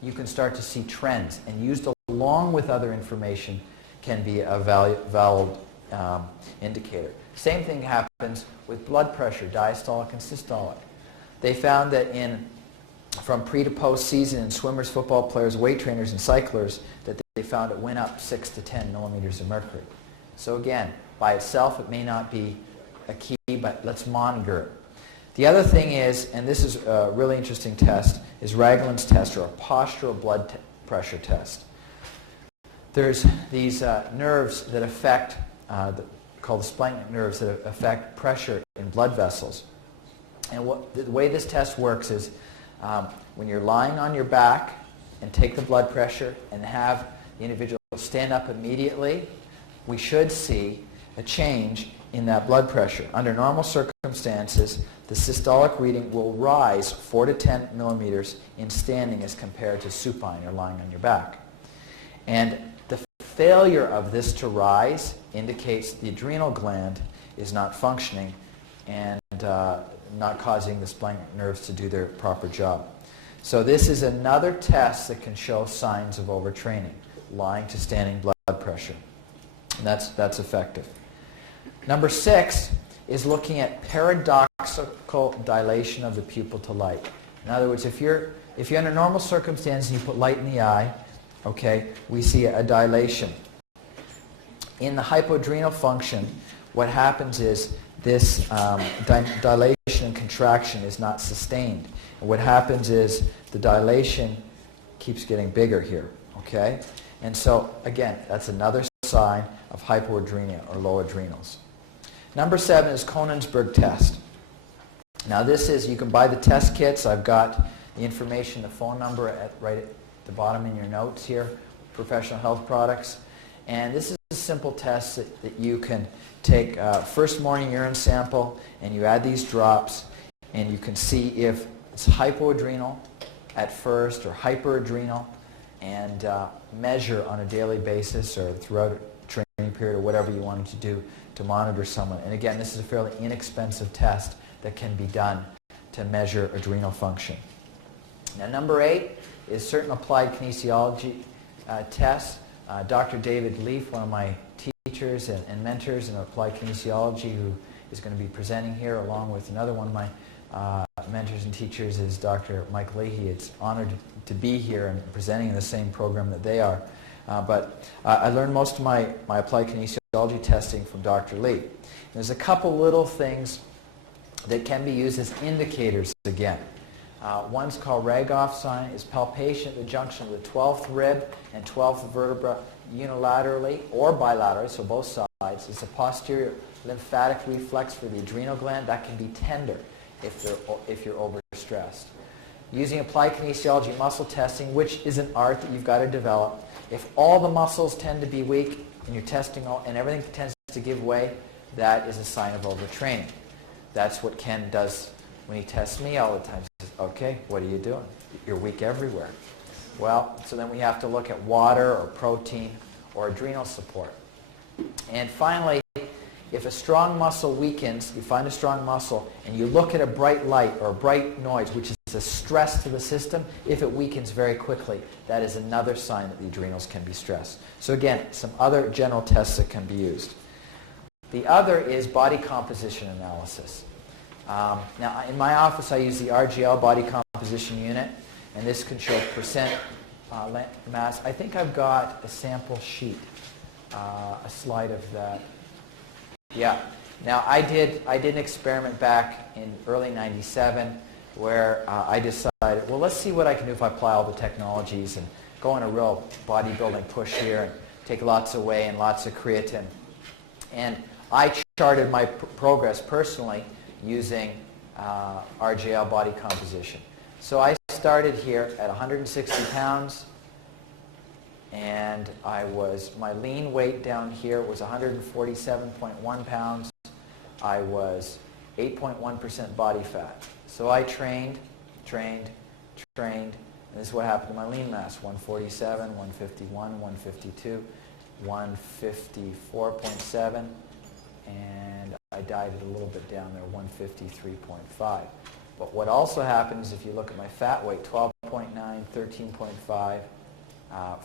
you can start to see trends, and used along with other information can be a valid indicator. Same thing happens with blood pressure, diastolic and systolic. They found that from pre to post season in swimmers, football players, weight trainers, and cyclers, that they found it went up 6 to 10 millimeters of mercury. So again, by itself it may not be a key, but let's monitor it. The other thing is, and this is a really interesting test, is Ragland's test, or a postural blood pressure test. There's these nerves that affect, called the splenic nerves, that affect pressure in blood vessels. And the way this test works is when you're lying on your back and take the blood pressure and have the individual stand up immediately, we should see a change in that blood pressure. Under normal circumstances, the systolic reading will rise 4 to 10 millimeters in standing as compared to supine, or lying on your back. And the failure of this to rise indicates the adrenal gland is not functioning and not causing the splenic nerves to do their proper job. So this is another test that can show signs of overtraining, lying to standing blood pressure. And that's effective. Number 6 is looking at paradoxical dilation of the pupil to light. In other words, if you're under normal circumstances and you put light in the eye, okay, we see a dilation. In the hypoadrenal function, what happens is this dilation and contraction is not sustained. And what happens is the dilation keeps getting bigger here, okay? And so, again, that's another sign of hypoadrenia or low adrenals. Number 7 is Konigsberg test. Now this is, you can buy the test kits. I've got the information, the phone number right at the bottom in your notes here, Professional Health Products. And this is simple test that you can take first morning urine sample, and you add these drops, and you can see if it's hypoadrenal at first or hyperadrenal, and measure on a daily basis or throughout a training period or whatever you wanted to do to monitor someone. And again, this is a fairly inexpensive test that can be done to measure adrenal function. Now, number 8 is certain applied kinesiology tests. Dr. David Leaf, one of my teachers and mentors in applied kinesiology, who is going to be presenting here, along with another one of my mentors and teachers is Dr. Mike Leahy. It's honored to be here and presenting in the same program that they are. But I learned most of my applied kinesiology testing from Dr. Lee. There's a couple little things that can be used as indicators again. One's called Ragoff sign. It's palpation at the junction of the 12th rib and 12th vertebra unilaterally or bilaterally, so both sides. It's a posterior lymphatic reflex for the adrenal gland. That can be tender if you're overstressed. Using applied kinesiology muscle testing, which is an art that you've got to develop. If all the muscles tend to be weak and you're testing and everything tends to give way, that is a sign of overtraining. That's what Ken does when he tests me all the time. He says, okay, what are you doing? You're weak everywhere. Well, so then we have to look at water or protein or adrenal support. And finally, if a strong muscle weakens, you find a strong muscle, and you look at a bright light or a bright noise, which is a stress to the system, if it weakens very quickly, that is another sign that the adrenals can be stressed. So again, some other general tests that can be used. The other is body composition analysis. Now, in my office, I use the RGL body composition unit, and this can show percent mass. I think I've got a sample sheet, a slide of that. Yeah. Now, I did an experiment back in early '97 where I decided, well, let's see what I can do if I apply all the technologies and go on a real bodybuilding push here and take lots of whey and lots of creatine. And I charted my progress personally using RGL body composition. So I started here at 160 pounds, and my lean weight down here was 147.1 pounds. I was 8.1% body fat. So I trained, and this is what happened to my lean mass: 147, 151, 152, 154.7, and I dieted a little bit down there, 153.5. But what also happens, if you look at my fat weight, 12.9, 13.5,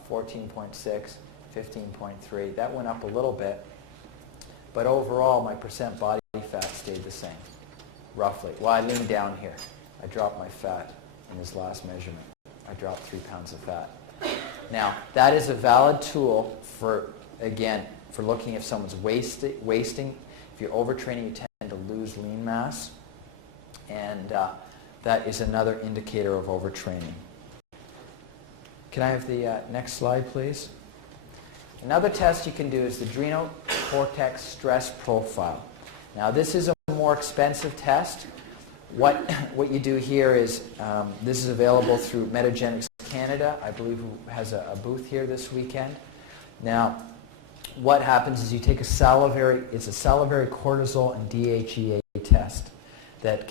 14.6, 15.3, that went up a little bit. But overall, my percent body fat stayed the same, roughly. Well, I leaned down here. I dropped my fat in this last measurement. I dropped 3 pounds of fat. Now, that is a valid tool for looking if someone's wasting. If you're overtraining, you tend to lose lean mass. And that is another indicator of overtraining. Can I have the next slide, please? Another test you can do is the adrenal cortex stress profile. Now, this is a more expensive test. What you do here is, this is available through Metagenics Canada, I believe, who has a booth here this weekend. Now, what happens is you take it's a salivary cortisol and DHEA test that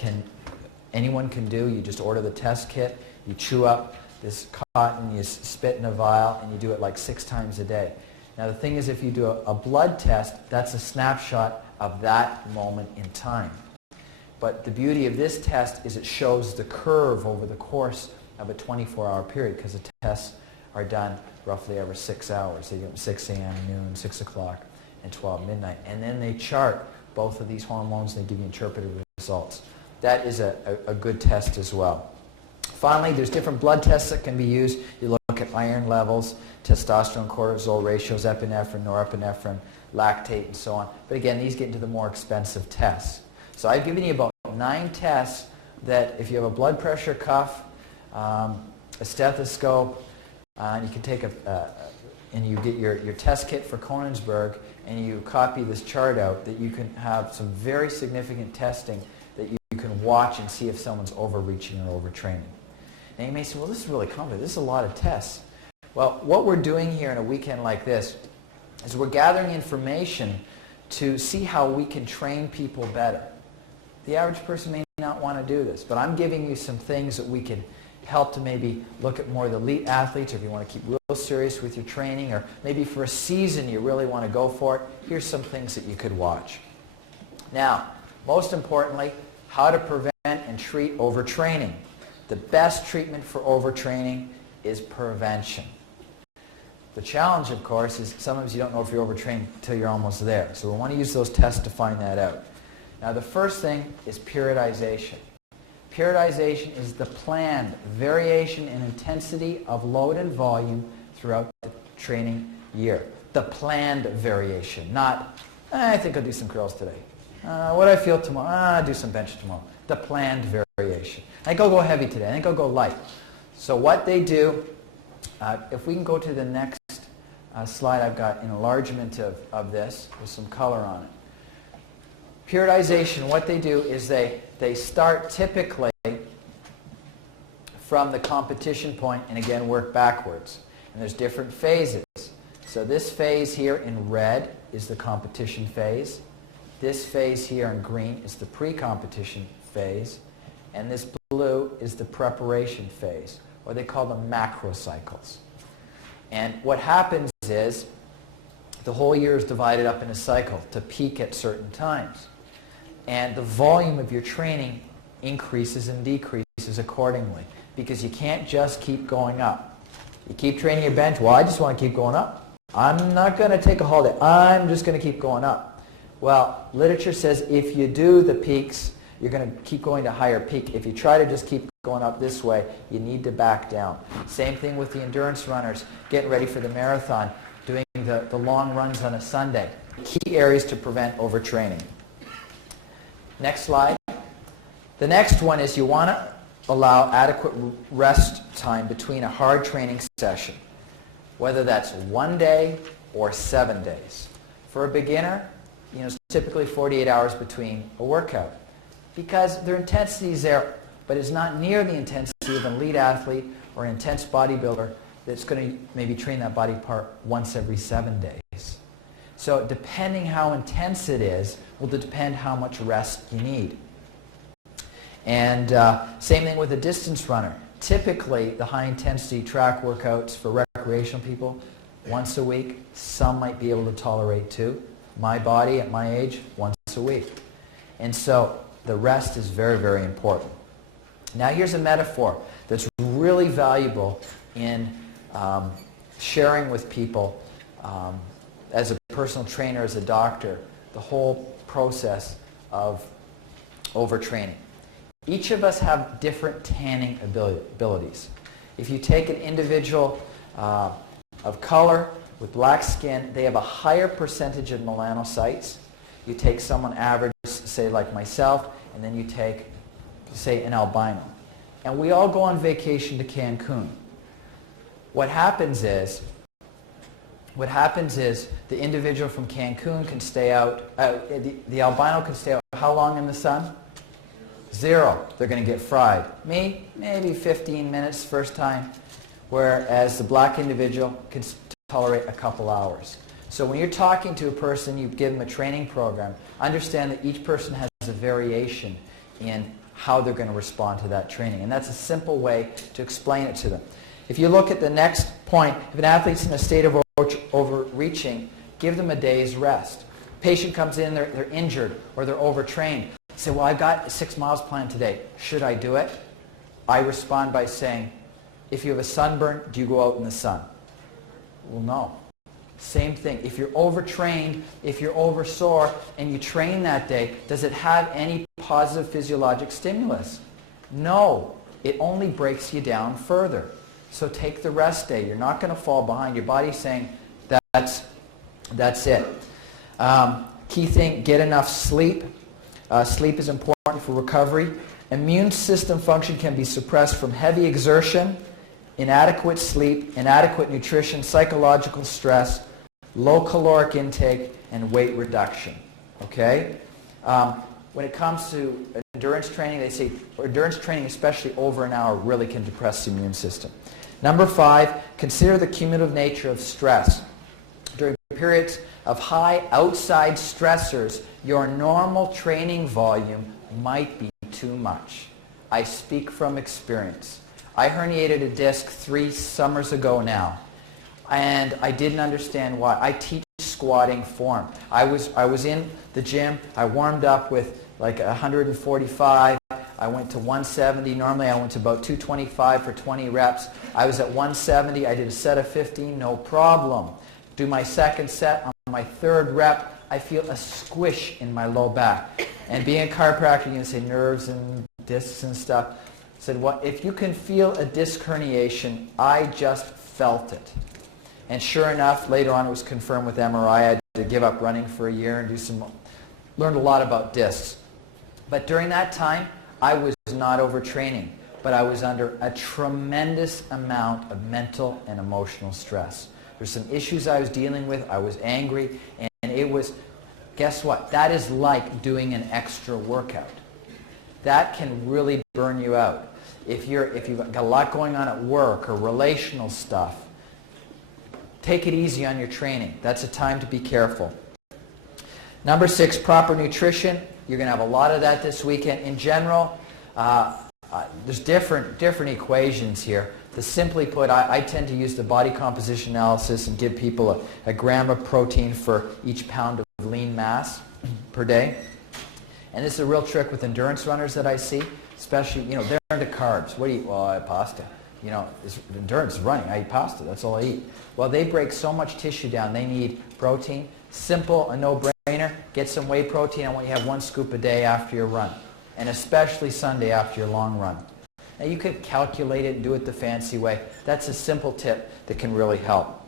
anyone can do. You just order the test kit, you chew up this cotton, you spit in a vial, and you do it like 6 times a day. Now, the thing is, if you do a blood test, that's a snapshot of that moment in time. But the beauty of this test is it shows the curve over the course of a 24-hour period, because the tests are done roughly every 6 hours. They do them 6 a.m., noon, 6 o'clock, and 12 midnight. And then they chart both of these hormones, and they give you interpretive results. That is a good test as well. Finally, there's different blood tests that can be used. You look at iron levels, testosterone, cortisol ratios, epinephrine, norepinephrine, lactate, and so on. But again, these get into the more expensive tests. So I've given you about 9 tests that if you have a blood pressure cuff, a stethoscope, and you can take and you get your test kit for Konigsberg, and you copy this chart out, that you can have some very significant testing that you can watch and see if someone's overreaching or overtraining. And you may say, well, this is really complicated. This is a lot of tests. Well, what we're doing here in a weekend like this is we're gathering information to see how we can train people better. The average person may not want to do this, but I'm giving you some things that we can help to maybe look at more of the elite athletes, or if you want to keep real serious with your training, or maybe for a season you really want to go for it. Here's some things that you could watch. Now, most importantly, how to prevent and treat overtraining. The best treatment for overtraining is prevention. The challenge, of course, is sometimes you don't know if you're overtrained until you're almost there. So we want to use those tests to find that out. Now, the first thing is periodization. Periodization is the planned variation in intensity of load and volume throughout the training year. The planned variation, not, I think I'll do some curls today. What do I feel tomorrow? I'll do some bench tomorrow. The planned variation. I think I'll go heavy today. I think I'll go light. So what they do, if we can go to the next slide, I've got an enlargement of this with some color on it. Periodization, what they do is they start typically from the competition point and again work backwards. And there's different phases. So this phase here in red is the competition phase. This phase here in green is the pre-competition phase. And this blue is the preparation phase, or they call them macro cycles. And what happens is the whole year is divided up in a cycle to peak at certain times. And the volume of your training increases and decreases accordingly, because you can't just keep going up. You keep training your bench, well, I just want to keep going up. I'm not going to take a holiday. I'm just going to keep going up. Well, literature says if you do the peaks, you're going to keep going to higher peak. If you try to just keep going up this way, you need to back down. Same thing with the endurance runners, getting ready for the marathon, doing the long runs on a Sunday. Key areas to prevent overtraining. Next slide. The next one is you want to allow adequate rest time between a hard training session, whether that's 1 day or 7 days. For a beginner, it's typically 48 hours between a workout, because their intensity is there, but it's not near the intensity of an elite athlete or an intense bodybuilder that's going to maybe train that body part once every 7 days. So depending how intense it is will depend how much rest you need. And same thing with a distance runner. Typically, the high-intensity track workouts for recreational people, once a week. Some might be able to tolerate 2. My body, at my age, once a week. And so the rest is very, very important. Now here's a metaphor that's really valuable in sharing with people as a personal trainer, as a doctor, the whole process of overtraining. Each of us have different tanning abilities. If you take an individual of color with black skin, they have a higher percentage of melanocytes. You take someone average, say like myself, and then you take, say, an albino. And we all go on vacation to Cancun. What happens is the individual from Cancun can stay out, the albino can stay out how long in the sun? 0. They're going to get fried. Me, maybe 15 minutes first time, whereas the black individual can tolerate a couple hours. So when you're talking to a person, you give them a training program, understand that each person has a variation in how they're going to respond to that training. And that's a simple way to explain it to them. If you look at the next point, if an athlete's in a state of overreaching, give them a day's rest. Patient comes in, they're injured or they're overtrained. Say, well, I've got 6 miles planned today. Should I do it? I respond by saying, if you have a sunburn, do you go out in the sun? Well, no. Same thing. If you're overtrained, if you're oversore, and you train that day, does it have any positive physiologic stimulus? No. It only breaks you down further. So take the rest day. You're not going to fall behind. Your body's saying, that's it. Key thing, get enough sleep. Sleep is important for recovery. Immune system function can be suppressed from heavy exertion, inadequate sleep, inadequate nutrition, psychological stress, low caloric intake, and weight reduction. Okay? When it comes to endurance training, they say endurance training, especially over an hour, really can depress the immune system. Number 5, consider the cumulative nature of stress. During periods of high outside stressors, your normal training volume might be too much. I speak from experience. I herniated a disc 3 summers ago now, and I didn't understand why. I teach squatting form. I was in the gym. I warmed up with like 145. I went to 170. Normally I went to about 225 for 20 reps. I was at 170. I did a set of 15, no problem. Do my second set. On my third rep, I feel a squish in my low back. And being a chiropractor, you can say nerves and discs and stuff. I said, well, if you can feel a disc herniation, I just felt it. And sure enough, later on it was confirmed with MRI. I had to give up running for a year and learned a lot about discs. But during that time, I was not overtraining, but I was under a tremendous amount of mental and emotional stress. There's some issues I was dealing with. I was angry, and it was, guess what? That is like doing an extra workout. That can really burn you out. If you've got a lot going on at work or relational stuff, take it easy on your training. That's a time to be careful. Number 6, proper nutrition. You're going to have a lot of that this weekend. In general, there's different equations here. To simply put, I tend to use the body composition analysis and give people a gram of protein for each pound of lean mass per day. And this is a real trick with endurance runners that I see, especially, they're into carbs. What do you eat? Well, I have pasta. Endurance is running. I eat pasta. That's all I eat. Well, they break so much tissue down. They need protein. Simple, a no-brainer. Get some whey protein. I want you to have 1 scoop a day after your run, and especially Sunday after your long run. Now, you could calculate it and do it the fancy way. That's a simple tip that can really help.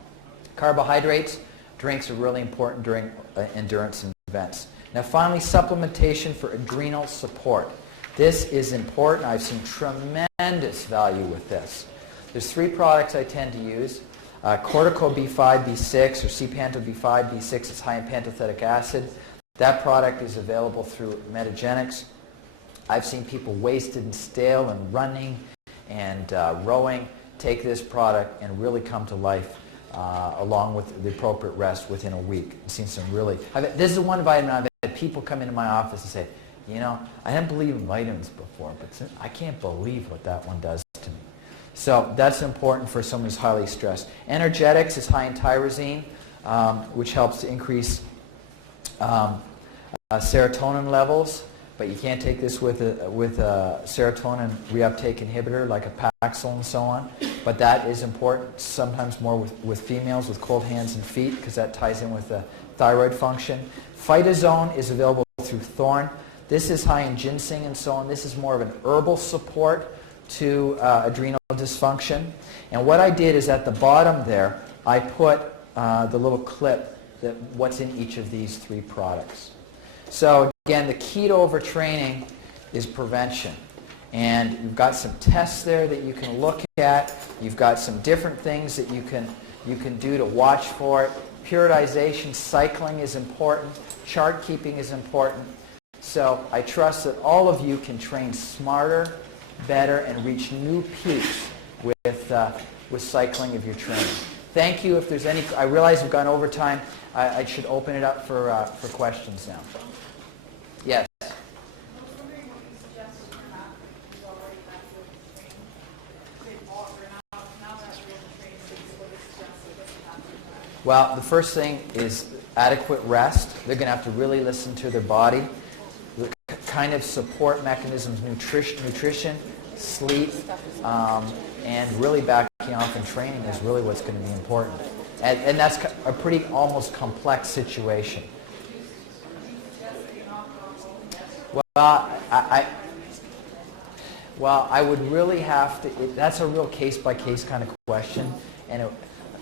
Carbohydrates, drinks are really important during endurance events. Now, finally, supplementation for adrenal support. This is important. I've seen tremendous value with this. There's 3 products I tend to use. Cortico B5, B6, or C-Panto B5, B6 is high in pantothenic acid. That product is available through Metagenics. I've seen people wasted and stale and running and rowing take this product and really come to life along with the appropriate rest within a week. I've seen some really... this is the one vitamin I've had people come into my office and say, I didn't believe in vitamins before, but I can't believe what that one does to me. So that's important for someone who's highly stressed. Energetics is high in tyrosine, which helps to increase serotonin levels, but you can't take this with a serotonin reuptake inhibitor like a Paxil and so on. But that is important, sometimes more with females with cold hands and feet, because that ties in with the thyroid function. Phytozone is available through Thorn. This is high in ginseng and so on. This is more of an herbal support to adrenal dysfunction. And what I did is at the bottom there, I put the little clip that what's in each of these 3 products. So again, the key to overtraining is prevention. And you've got some tests there that you can look at. You've got some different things that you can do to watch for it. Periodization, cycling is important. Chart keeping is important. So I trust that all of you can train smarter, better, and reach new peaks with cycling of your training. Thank you. If there's any, I realize we've gone over time. I should open it up for questions now. Yes. Well, the first thing is adequate rest. They're going to have to really listen to their body. The kind of support mechanisms, nutrition, sleep, and really backing off and training is really what's going to be important. And that's a pretty almost complex situation. Well, I would really have to, that's a real case-by-case kind of question. And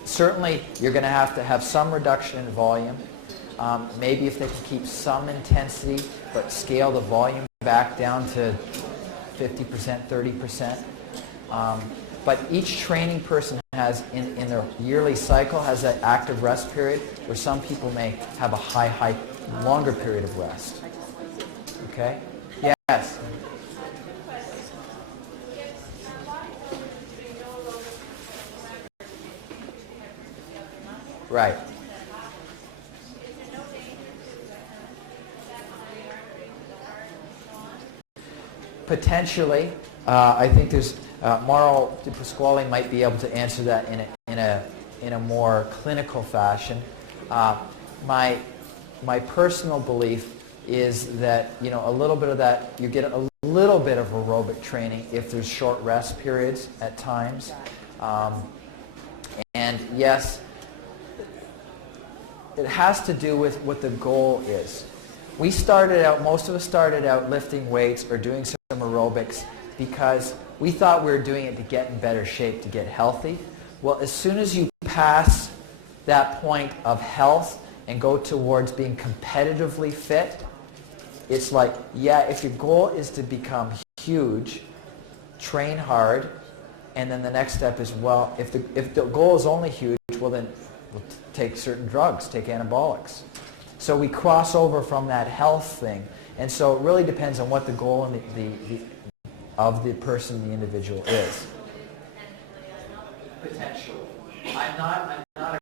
certainly you're going to have some reduction in volume. Maybe if they can keep some intensity, but scale the volume back down to 50%, 30%. But each training person has, in their yearly cycle, has that active rest period, where some people may have a longer period of rest. Okay? Yes? Right. Potentially. I think there's Mauro Di Pasquale might be able to answer that in a more clinical fashion. My personal belief is that, you know, a little bit of that, you get a little bit of aerobic training if there's short rest periods at times. And yes, it has to do with what the goal is. Most of us started out lifting weights or doing some aerobics because we thought we were doing it to get in better shape, to get healthy. Well, as soon as you pass that point of health and go towards being competitively fit, it's like, yeah, if your goal is to become huge, train hard, and then the next step is, well, if the goal is only huge, well then we'll take certain drugs, take anabolics. So we cross over from that health thing, and so it really depends on what the goal and of the person, the individual is. Potentially. I'm